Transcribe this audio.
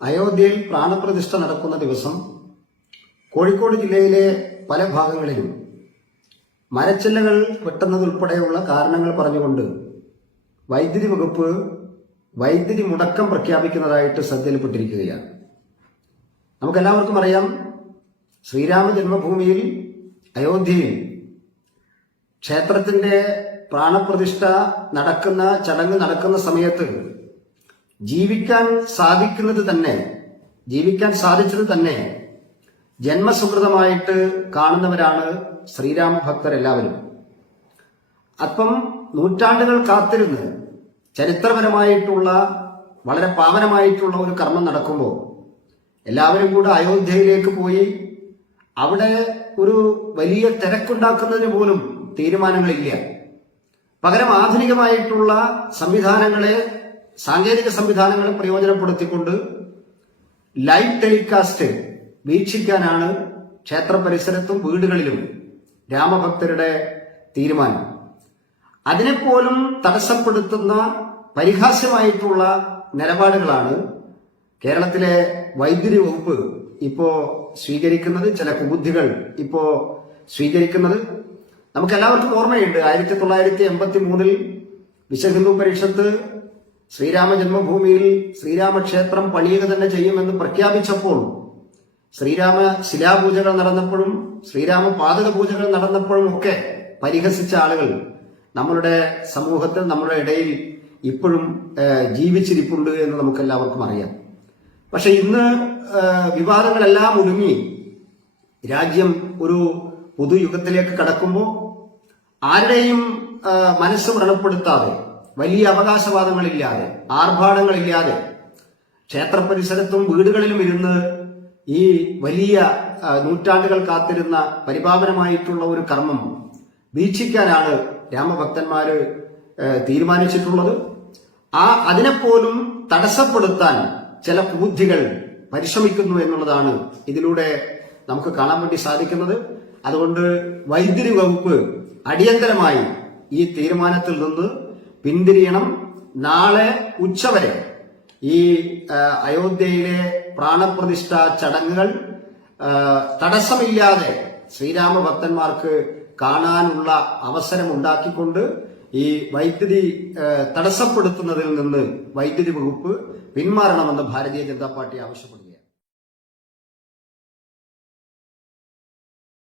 അയോധ്യയിൽ പ്രാണപ്രതിഷ്ഠ നടക്കുന്ന ദിവസം കോഴിക്കോട് ജില്ലയിലെ പല ഭാഗങ്ങളിലും മരച്ചില്ലകൾ വെട്ടുന്നതുൾപ്പെടെയുള്ള കാരണങ്ങൾ പറഞ്ഞുകൊണ്ട് വൈദ്യുതി വകുപ്പ് വൈദ്യുതി മുടക്കം പ്രഖ്യാപിക്കുന്നതായിട്ട് ശ്രദ്ധയിൽപ്പെട്ടിരിക്കുകയാണ്. നമുക്കെല്ലാവർക്കും അറിയാം ശ്രീരാമ ജന്മഭൂമിയിൽ അയോധ്യയിൽ ക്ഷേത്രത്തിന്റെ പ്രാണപ്രതിഷ്ഠ നടക്കുന്ന ചടങ്ങ് നടക്കുന്ന സമയത്ത് ജീവിക്കാൻ സാധിക്കുന്നത് തന്നെ ജീവിക്കാൻ സാധിച്ചത് തന്നെ ജന്മസുഹൃതമായിട്ട് കാണുന്നവരാണ് ശ്രീരാമ ഭക്തർ എല്ലാവരും. അപ്പം നൂറ്റാണ്ടുകൾ കാത്തിരുന്ന് ചരിത്രപരമായിട്ടുള്ള വളരെ പാവനമായിട്ടുള്ള ഒരു കർമ്മം നടക്കുമ്പോൾ എല്ലാവരും കൂടെ അയോധ്യയിലേക്ക് പോയി അവിടെ ഒരു വലിയ തിരക്കുണ്ടാക്കുന്നതിന് പോലും തീരുമാനങ്ങളില്ല. പകരം ആധുനികമായിട്ടുള്ള സംവിധാനങ്ങളെ സാങ്കേതിക സംവിധാനങ്ങളെ പ്രയോജനപ്പെടുത്തിക്കൊണ്ട് ലൈവ് ടെലികാസ്റ്റ് വീക്ഷിക്കാനാണ് ക്ഷേത്ര പരിസരത്തും വീടുകളിലും രാമഭക്തരുടെ തീരുമാനം. അതിനെപ്പോലും തടസ്സപ്പെടുത്തുന്ന പരിഹാസ്യമായിട്ടുള്ള നിലപാടുകളാണ് കേരളത്തിലെ വൈദ്യുതി വകുപ്പ് ഇപ്പോ സ്വീകരിക്കുന്നത് ചില കുബുദ്ധികൾ ഇപ്പോ സ്വീകരിക്കുന്നത്. നമുക്ക് എല്ലാവർക്കും ഓർമ്മയുണ്ട് ആയിരത്തി തൊള്ളായിരത്തി എൺപത്തി മൂന്നിൽ വിശ്വഹിന്ദു പരിഷത്ത് ശ്രീരാമ ജന്മഭൂമിയിൽ ശ്രീരാമക്ഷേത്രം പണിയുക തന്നെ ചെയ്യുമെന്ന് പ്രഖ്യാപിച്ചപ്പോൾ ശ്രീരാമ ശിലാപൂജകൾ നടന്നപ്പോഴും ശ്രീരാമ പാതക പൂജകൾ നടന്നപ്പോഴും ഒക്കെ പരിഹസിച്ച ആളുകൾ നമ്മളുടെ സമൂഹത്തിൽ നമ്മുടെ ഇടയിൽ ഇപ്പോഴും ജീവിച്ചിരിപ്പുണ്ട് എന്ന് നമുക്ക് എല്ലാവർക്കും അറിയാം. പക്ഷെ ഇന്ന് വിവാദങ്ങളെല്ലാം ഒടുങ്ങി രാജ്യം ഒരു പുതുയുഗത്തിലേക്ക് കടക്കുമ്പോൾ ആരുടെയും മനസ്സ് വ്രണപ്പെടുത്താതെ വലിയ അവകാശവാദങ്ങളില്ലാതെ ആർഭാടങ്ങളില്ലാതെ ക്ഷേത്ര പരിസരത്തും വീടുകളിലും ഇരുന്ന് ഈ വലിയ നൂറ്റാണ്ടുകൾ കാത്തിരുന്ന പരിപാവനമായിട്ടുള്ള ഒരു കർമ്മം വീക്ഷിക്കാനാണ് രാമഭക്തന്മാര് തീരുമാനിച്ചിട്ടുള്ളത്. ആ അതിനെപ്പോലും തടസ്സപ്പെടുത്താൻ ചില ബുദ്ധികൾ പരിശ്രമിക്കുന്നു എന്നുള്ളതാണ് ഇതിലൂടെ നമുക്ക് കാണാൻ വേണ്ടി സാധിക്കുന്നത്. അതുകൊണ്ട് വൈദ്യുതി വകുപ്പ് അടിയന്തരമായി ഈ തീരുമാനത്തിൽ നിന്ന് പിന്തിരിയണം നാളെ ഉച്ചവരെ. ഈ അയോധ്യയിലെ പ്രാണപ്രതിഷ്ഠ ചടങ്ങുകൾ തടസ്സമില്ലാതെ ശ്രീരാമഭക്തന്മാർക്ക് കാണാനുള്ള അവസരം ഉണ്ടാക്കിക്കൊണ്ട് ഈ വൈദ്യുതി തടസ്സപ്പെടുത്തുന്നതിൽ നിന്ന് വൈദ്യുതി വകുപ്പ് പിന്മാറണമെന്ന് ഭാരതീയ ജനതാ പാർട്ടി ആവശ്യപ്പെടുകയാണ്.